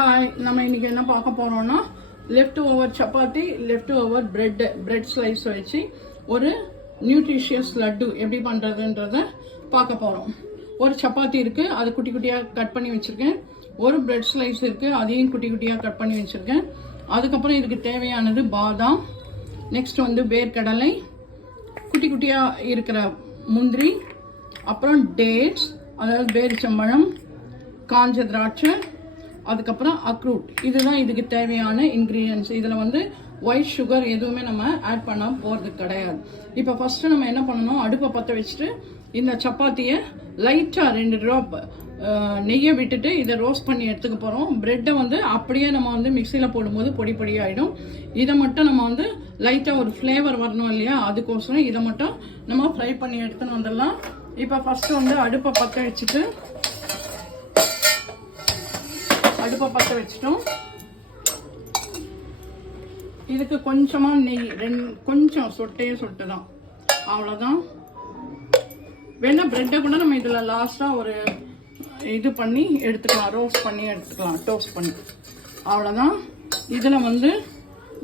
Hi, நம்ம இன்னைக்கு என்ன பார்க்க போறோம்னா left over chapati, left over bread slice வச்சு ஒரு நியூட்ரிஷியஸ் லட்டு எப்படி பண்றதுன்றத பார்க்க போறோம். ஒரு சப்பாத்தி இருக்கு, அது குட்டி குட்டியா கட் பண்ணி வச்சிருக்கேன். ஒரு பிரெட் ஸ்லைஸ் இருக்கு, அதையும் குட்டி குட்டியா கட் பண்ணி வச்சிருக்கேன். அதுக்கப்புறம் இதுக்கு தேவையானது பாதாம், நெக்ஸ்ட் வந்து வேர்க்கடலை, குட்டி குட்டியா இருக்கிற முந்திரி, அப்புறம் டேட்ஸ் அதாவது பேரிச்சம்பழம், காஞ்ச திராட்சை, அதுக்கப்புறம் அக்ரூட். இதுதான் இதுக்கு தேவையான இன்கிரீடியன்ஸ். இதில் வந்து ஒயிட் சுகர் எதுவுமே நம்ம ஆட் பண்ண போகிறது கிடையாது. இப்போ ஃபஸ்ட்டு நம்ம என்ன பண்ணணும், அடுப்பை பற்ற வச்சுட்டு இந்த சப்பாத்தியை லைட்டாக 2 ட்ராப் நெய்யை விட்டுட்டு இதை ரோஸ்ட் பண்ணி எடுத்துக்க போகிறோம். ப்ரெட்டை வந்து அப்படியே நம்ம வந்து மிக்சியில் போடும்போது பொடி பொடியாகிடும். இதை மட்டும் நம்ம வந்து லைட்டாக ஒரு ஃப்ளேவர் வரணும் இல்லையா, அதுக்கோசரம் இதை மட்டும் நம்ம ஃப்ரை பண்ணி எடுத்துன்னு வந்துடலாம். இப்போ ஃபஸ்ட்டு வந்து அடுப்பை பற்ற வச்சுட்டோம். இதுக்கு கொஞ்சமா நெய், கொஞ்சம் சொட்டு தான், அவ்வளோதான். வேணா பிரெட்டை கூட நம்ம இதில் லாஸ்ட்டாக ஒரு இது பண்ணி எடுத்துக்கலாம், ரோஸ்ட் பண்ணி எடுத்துக்கலாம், டோஸ்ட் பண்ணி. அவ்வளோதான். இதில் வந்து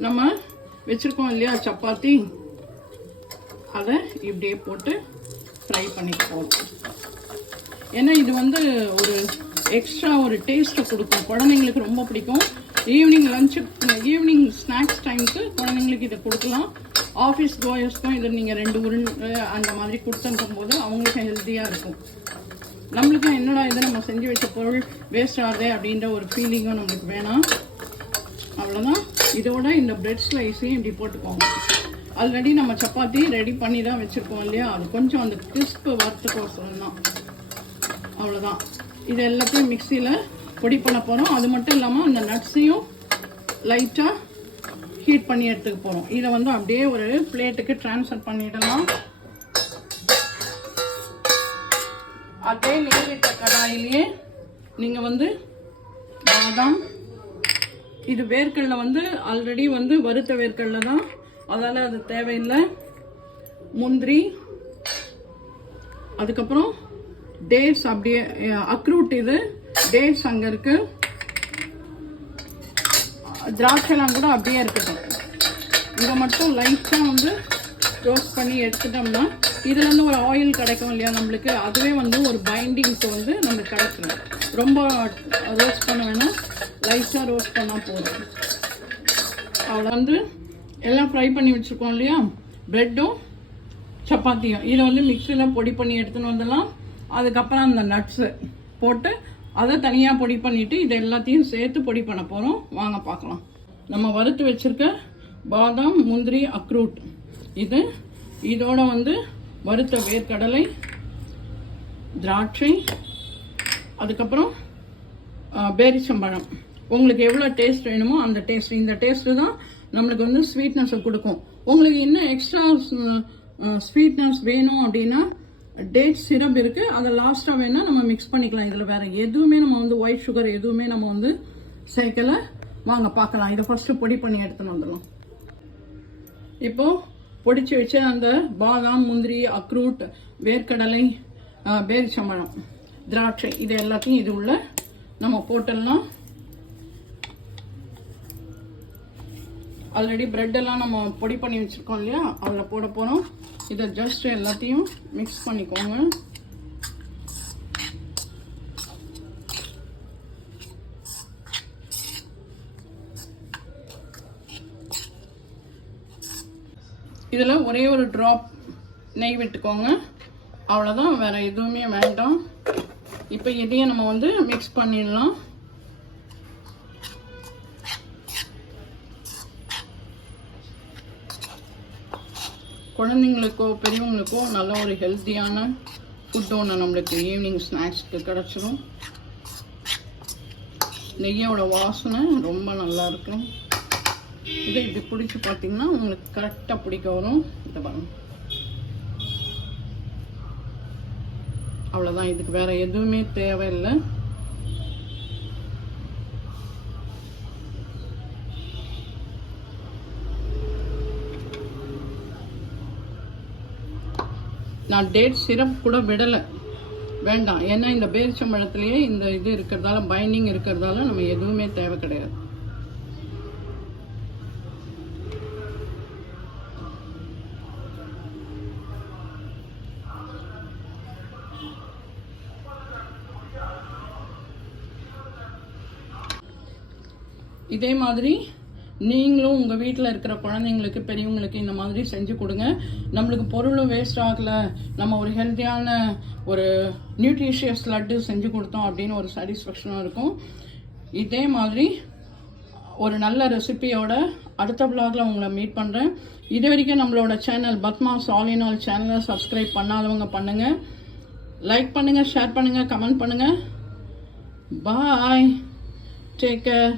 நம்ம வச்சுருக்கோம் இல்லையா சப்பாத்தி, அதை இப்படியே போட்டு ஃப்ரை பண்ணிட்டு போகும். ஏன்னா இது வந்து ஒரு எக்ஸ்ட்ரா ஒரு டேஸ்ட்டை கொடுக்கும், குழந்தைங்களுக்கு ரொம்ப பிடிக்கும். ஈவினிங் ஸ்நாக்ஸ் டைமுக்கு குழந்தைங்களுக்கு இதை கொடுக்கலாம். ஆஃபீஸ் கோயர்ஸ்க்கும் இதை நீங்கள் 2 உருண்டை அந்த மாதிரி கொடுத்துருக்கும் போது அவங்களுக்கு ஹெல்த்தியாக இருக்கும். நம்மளுக்கும் என்னடா இதை நம்ம செஞ்சு வச்ச பொருள் வேஸ்ட் ஆகுது அப்படின்ற ஒரு ஃபீலிங்கும் நம்மளுக்கு வேணாம். அவ்வளோதான். இதோட இந்த பிரெட் ஸ்லைஸையும் இப்படி போட்டுக்கோங்க. ஆல்ரெடி நம்ம சப்பாத்தி ரெடி பண்ணி தான் வச்சுருக்கோம் இல்லையா, அது கொஞ்சம் அந்த கிறிஸ்பு வறுத்துக்கோசரம் தான். அவ்வளோதான். இது எல்லாத்தையும் மிக்சியில் பொடி பண்ண போகிறோம். அது மட்டும் இல்லாமல் அந்த நட்ஸையும் லைட்டாக ஹீட் பண்ணி எடுத்துக்க போகிறோம். இதை வந்து அப்படியே ஒரு பிளேட்டுக்கு ட்ரான்ஸ்ஃபர் பண்ணிடலாம். அதே நெய் விட்ட கடாயிலேயே நீங்கள் வந்து பாதாம், இது வேர்க்கடலை வந்து ஆல்ரெடி வந்து வறுத்த வேர்க்கடலை தான், அதால் அது தேவையில்லை. முந்திரி, அதுக்கப்புறம் டேட்ஸ், அப்படியே அக்ரூட், இது டேட்ஸ் அங்கே இருக்கு, திராட்சைலாம் கூட அப்படியே இருக்கட்டும். இதை மட்டும் லைட்டாக வந்து ரோஸ்ட் பண்ணி எடுத்துட்டோம்னா இதுலேருந்து ஒரு ஆயில் கிடைக்கும் இல்லையா நம்மளுக்கு, அதுவே வந்து ஒரு பைண்டிங்க்கு வந்து நம்மளுக்கு கிடைக்கணும். ரொம்ப ரோஸ்ட் பண்ண வேணாம், லைட்டாக ரோஸ்ட் பண்ணால் போதும். அவ்வளோ வந்து எல்லாம் ஃப்ரை பண்ணி வச்சுருக்கோம் இல்லையா, ப்ரெட்டும் சப்பாத்தியும். இதை வந்து மிக்சியில் பொடி பண்ணி எடுத்துன்னு வந்துடலாம். அதுக்கப்புறம் அந்த நட்ஸு போட்டு அதை தனியாக பொடி பண்ணிவிட்டு இது எல்லாத்தையும் சேர்த்து பொடி பண்ண போகிறோம். வாங்க பார்க்கலாம். நம்ம வறுத்து வச்சுருக்க பாதாம், முந்திரி, அக்ரூட், இதோட வந்து வறுத்த வேர்க்கடலை, திராட்சை, அதுக்கப்புறம் பேரிச்சம்பழம். உங்களுக்கு எவ்வளோ டேஸ்ட் வேணுமோ அந்த டேஸ்ட், இந்த டேஸ்ட்டு தான் நம்மளுக்கு வந்து ஸ்வீட்னஸை கொடுக்கும். உங்களுக்கு இன்னும் எக்ஸ்ட்ரா ஸ்வீட்னஸ் வேணும் அப்படின்னா டேட் சிரப் இருக்குது, அதை லாஸ்ட்டாக வேணால் நம்ம மிக்ஸ் பண்ணிக்கலாம். இதில் வேறு எதுவுமே நம்ம வந்து ஒயிட் சுகர் எதுவுமே நம்ம வந்து சேர்க்கலை. வாங்க பார்க்கலாம். இதை ஃபஸ்ட்டு பொடி பண்ணி எடுத்துன்னு வந்துடலாம். இப்போது பொடிச்சு வச்சு அந்த பாதாம், முந்திரி, அக்ரூட், வேர்க்கடலை, பேரிச்சம்பழம், திராட்சை, இது எல்லாத்தையும் இது உள்ள நம்ம போட்டுடலாம். ஆல்ரெடி ப்ரெட்டெல்லாம் நம்ம பொடி பண்ணி வச்சுருக்கோம் இல்லையா, அதில் போட போகிறோம். இதை ஜஸ்ட் எல்லாத்தையும் மிக்ஸ் பண்ணிக்கோங்க. இதில் ஒரே ஒரு ட்ராப் நெய் விட்டுக்கோங்க. அவ்வளோதான், வேறு எதுவுமே வேண்டாம். இப்போ இதையும் நம்ம வந்து மிக்ஸ் பண்ணிடலாம். குழந்தைங்களுக்கோ பெரியவங்களுக்கோ நல்ல ஒரு ஹெல்த்தியான ஃபுட் ஒன்று நம்மளுக்கு ஈவினிங் ஸ்நாக்ஸ்க்கு கிடச்சிடும். நெய்யோட வாசனை ரொம்ப நல்லா இருக்கும். இதை இப்படி பிடிச்சி பார்த்தீங்கன்னா உங்களுக்கு கரெக்டாக பிடிக்க வரும். இதை பாருங்க, அவ்வளோதான். இதுக்கு வேற எதுவுமே தேவையில்லை. நான் டேட் சிரப் கூட விடலை, வேண்டாம். ஏன்னா இந்த பேரிச்சம்பழத்திலேயே இந்த இது இருக்கிறதால, பைண்டிங் இருக்கிறதால நம்ம எதுவுமே தேவை கிடையாது. இதே மாதிரி நீங்களும் உங்கள் வீட்டில் இருக்கிற குழந்தைங்களுக்கு, பெரியவங்களுக்கு இந்த மாதிரி செஞ்சு கொடுங்க. நம்மளுக்கு பொருளும் வேஸ்ட் ஆகலை, நம்ம ஒரு ஹெல்த்தியான ஒரு நியூட்ரிஷியஸ் லட்டு செஞ்சு கொடுத்தோம் அப்படின்னு ஒரு சாட்டிஸ்ஃபேக்ஷனாக இருக்கும். இதே மாதிரி ஒரு நல்ல ரெசிபியோட அடுத்த vlogல உங்களை மீட் பண்ணுறேன். இது வரைக்கும் நம்மளோட channel Padma's all in all சேனலை சப்ஸ்கிரைப் பண்ணாதவங்க பண்ணுங்கள். லைக் பண்ணுங்கள், ஷேர் பண்ணுங்கள், கமெண்ட் பண்ணுங்கள். பாய், டேக் கேர்.